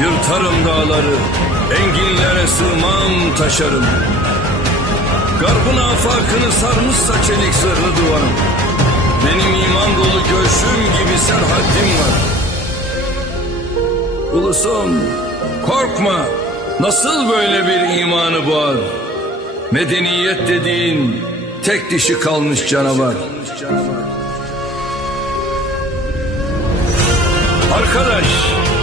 Yırtarım dağları, enginlere sığmam taşarım. Garbın afakını sarmışsa çelik zırhlı duvarım. Benim iman dolu göğsüm gibi serhaddim var. Ulusum korkma nasıl böyle bir imanı boğar Medeniyet dediğin tek dişi kalmış canavar Arkadaş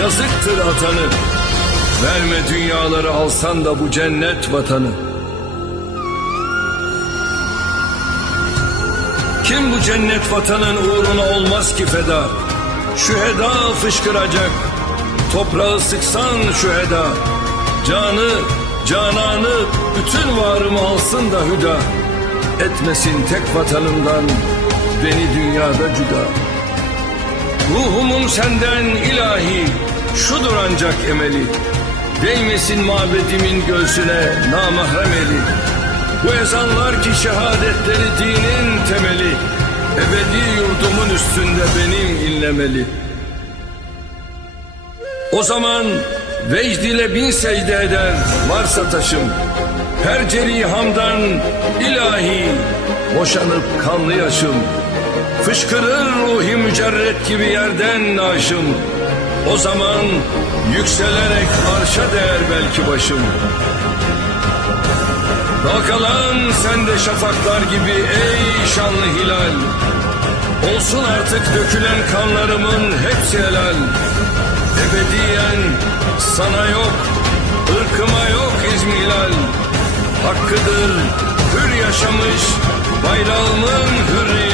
yazıktır atanı. Verme dünyaları alsan da bu cennet vatanı. Kim bu cennet vatanın uğruna olmaz ki feda? Şüheda fışkıracak, Toprağı sıksan şu eda Canı, cananı Bütün varımı alsın da hüda Etmesin tek vatanımdan Beni dünyada cüda Ruhumun senden ilahi. Şudur ancak emeli. Değmesin mabedimin göğsüne Namahrem eli. Bu ezanlar ki şehadetleri dinin temeli. Ebedi yurdumun üstünde benim inlemeli. O zaman vecd ile bin secde eder varsa taşım. Her cerihamdan ilahi boşanıp kanlı yaşım. Fışkırır ruhi mücerret gibi yerden naşım. O zaman yükselerek arşa değer belki başım. Dalgalan sen de şafaklar gibi ey şanlı hilal. Olsun artık dökülen kanlarımın hepsi helal. Ebediyen sana yok, ırkıma yok izmilal. Hakkıdır hür yaşamış bayrağımın hürriyet.